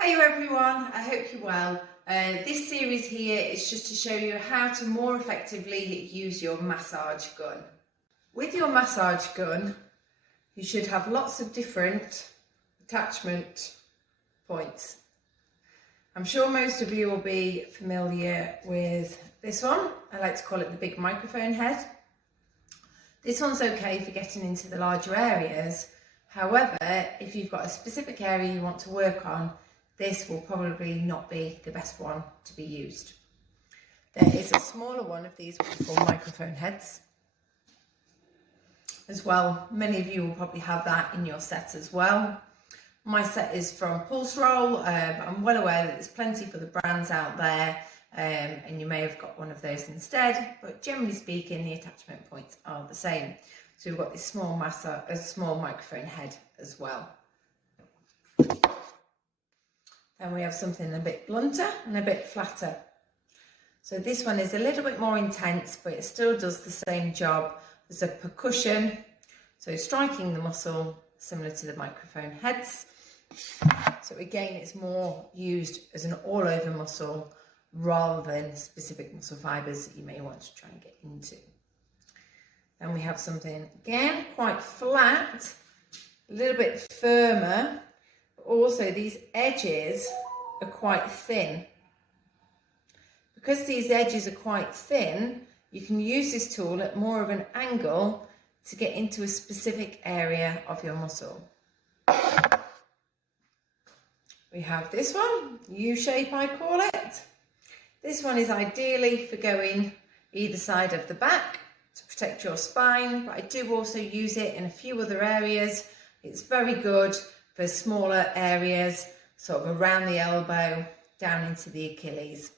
Hi everyone, I hope you're well. This series here is just to show you how to more effectively use your massage gun. With your massage gun, you should have lots of different attachment points. I'm sure most of you will be familiar with this one. I like to call it the big microphone head. This one's okay for getting into the larger areas. However, if you've got a specific area you want to work on, this will probably not be the best one to be used. There is a smaller one of these what we call microphone heads as well. Many of you will probably have that in your set as well. My set is from Pulse Roll. I'm well aware that there's plenty for the brands out there, and you may have got one of those instead, but generally speaking the attachment points are the same. So we've got this small microphone head as well. And we have something a bit blunter and a bit flatter. So this one is a little bit more intense, but it still does the same job as a percussion. So striking the muscle, similar to the microphone heads. So again, it's more used as an all-over muscle rather than specific muscle fibers that you may want to try and get into. Then we have something, again, quite flat, a little bit firmer. Also, these edges are quite thin. Because these edges are quite thin, you can use this tool at more of an angle to get into a specific area of your muscle. We have this one, U-shape I call it. This one is ideally for going either side of the back to protect your spine, but I do also use it in a few other areas. It's very good for smaller areas, sort of around the elbow, down into the Achilles.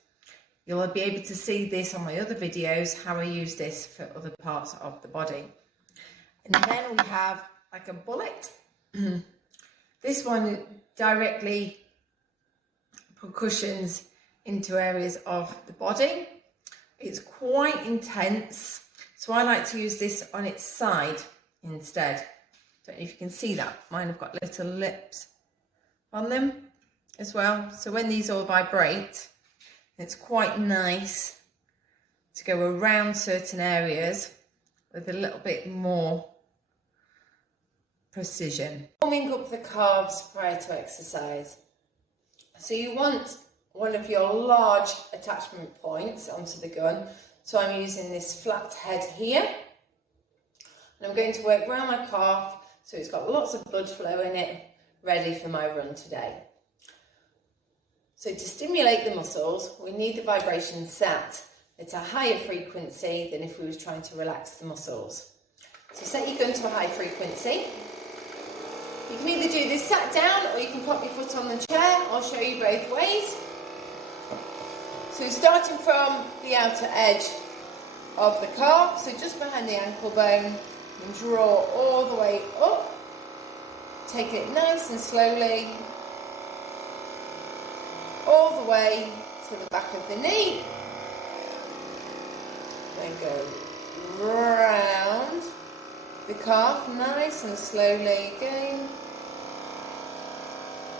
You'll be able to see this on my other videos, how I use this for other parts of the body. And then we have like a bullet. This one directly percussions into areas of the body. It's quite intense, so I like to use this on its side instead. Don't know if you can see that. Mine have got little lips on them as well. So when these all vibrate, it's quite nice to go around certain areas with a little bit more precision. Warming up the calves prior to exercise. So you want one of your large attachment points onto the gun. So I'm using this flat head here. And I'm going to work around my calf so it's got lots of blood flow in it, ready for my run today. So to stimulate the muscles, we need the vibration set at a higher frequency than if we was trying to relax the muscles. So set your gun to a high frequency. You can either do this sat down or you can pop your foot on the chair. I'll show you both ways. So starting from the outer edge of the calf, so just behind the ankle bone, and draw all the way up. Take it nice and slowly, all the way to the back of the knee. Then go round the calf, nice and slowly again,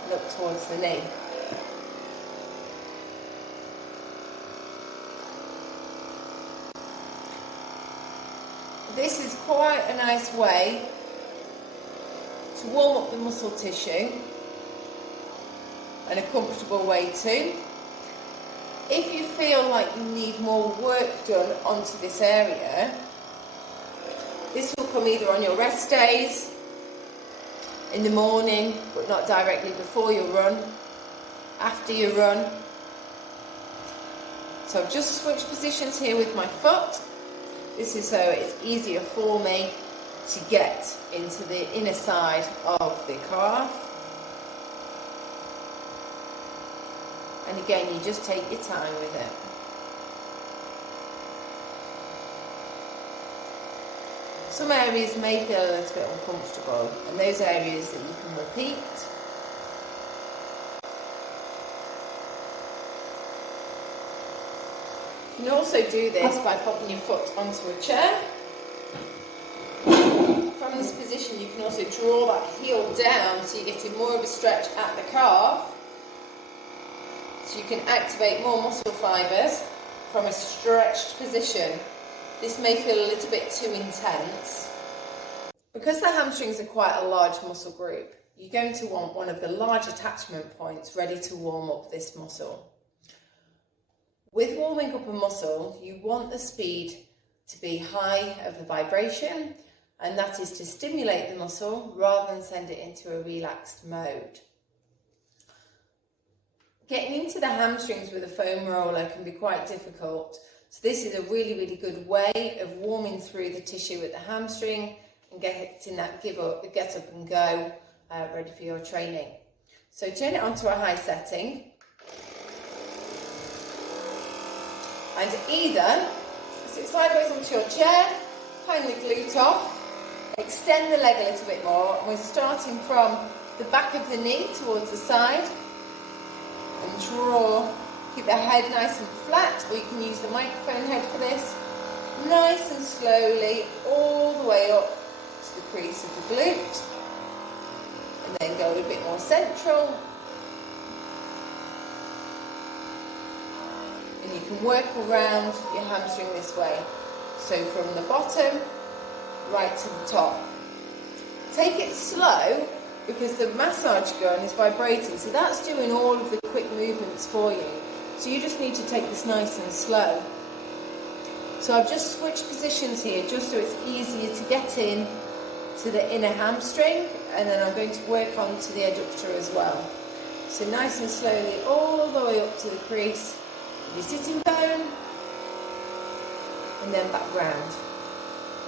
and up towards the knee. This is quite a nice way to warm up the muscle tissue, and a comfortable way too. If you feel like you need more work done onto this area, this will come either on your rest days, in the morning, but not directly before your run, after your run. So I've just switched positions here with my foot. This is so it's easier for me to get into the inner side of the calf. And again, you just take your time with it. Some areas may feel a little bit uncomfortable, and those areas that you can repeat. You can also do this by popping your foot onto a chair. From this position, you can also draw that heel down so you're getting more of a stretch at the calf. So you can activate more muscle fibres from a stretched position. This may feel a little bit too intense. Because the hamstrings are quite a large muscle group, you're going to want one of the large attachment points ready to warm up this muscle. With warming up a muscle, you want the speed to be high of the vibration, and that is to stimulate the muscle rather than send it into a relaxed mode. Getting into the hamstrings with a foam roller can be quite difficult, so this is a really, really good way of warming through the tissue at the hamstring and getting that get up and go ready for your training. So turn it onto a high setting, and either sit sideways onto your chair, hang the glute off, extend the leg a little bit more, and we're starting from the back of the knee towards the side, and draw. Keep the head nice and flat, or you can use the microphone head for this. Nice and slowly, all the way up to the crease of the glute, and then go a bit more central. And you can work around your hamstring this way. So from the bottom right to the top. Take it slow because the massage gun is vibrating, so that's doing all of the quick movements for you. So you just need to take this nice and slow. So I've just switched positions here just so it's easier to get in to the inner hamstring, and then I'm going to work on to the adductor as well. So nice and slowly all the way up to the crease of your sitting bone, and then back round.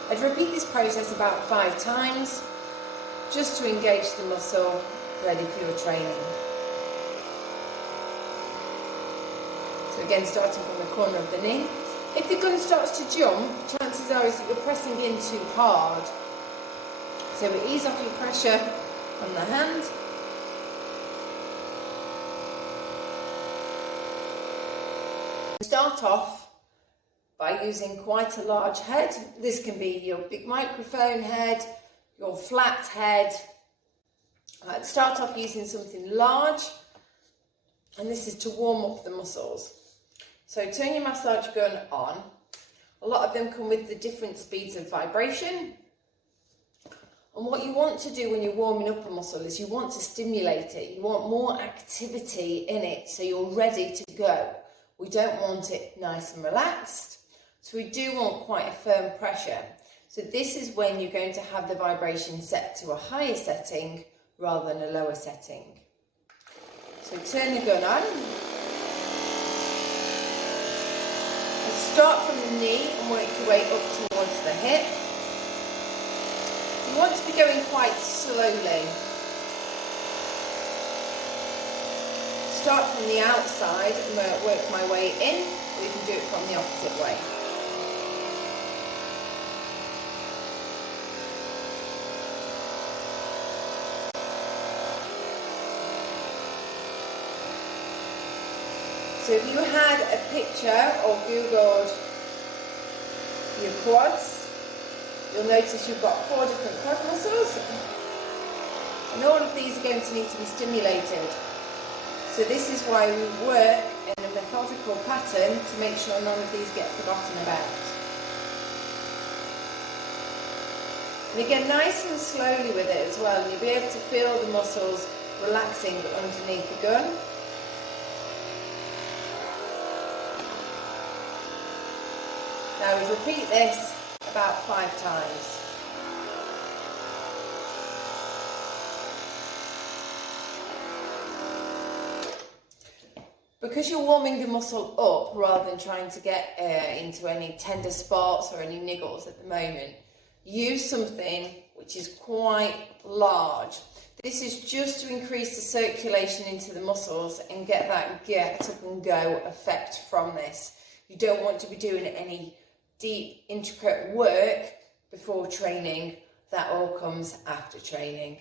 I'd repeat this process about 5 times just to engage the muscle ready for your training. So again, starting from the corner of the knee. If the gun starts to jump, chances are is that you're pressing in too hard. So we ease off your pressure on the hand. Start off by using quite a large head. This can be your big microphone head, your flat head. Start off using something large, and this is to warm up the muscles. So turn your massage gun on. A lot of them come with the different speeds of vibration. And what you want to do when you're warming up a muscle is you want to stimulate it. You want more activity in it so you're ready to go. We don't want it nice and relaxed. So we do want quite a firm pressure. So this is when you're going to have the vibration set to a higher setting rather than a lower setting. So turn the gun on. And start from the knee and work your way up towards the hip. You want to be going quite slowly. Start from the outside and work my way in, or you can do it from the opposite way. So if you had a picture or Googled your quads, you'll notice you've got 4 different quad muscles, and all of these are going to need to be stimulated. So this is why we work in a methodical pattern to make sure none of these get forgotten about. And again, nice and slowly with it as well. You'll be able to feel the muscles relaxing underneath the gun. Now we repeat this about 5 times. Because you're warming the muscle up rather than trying to get into any tender spots or any niggles at the moment, use something which is quite large. This is just to increase the circulation into the muscles and get that get up and go effect from this. You don't want to be doing any deep, intricate work before training. That all comes after training.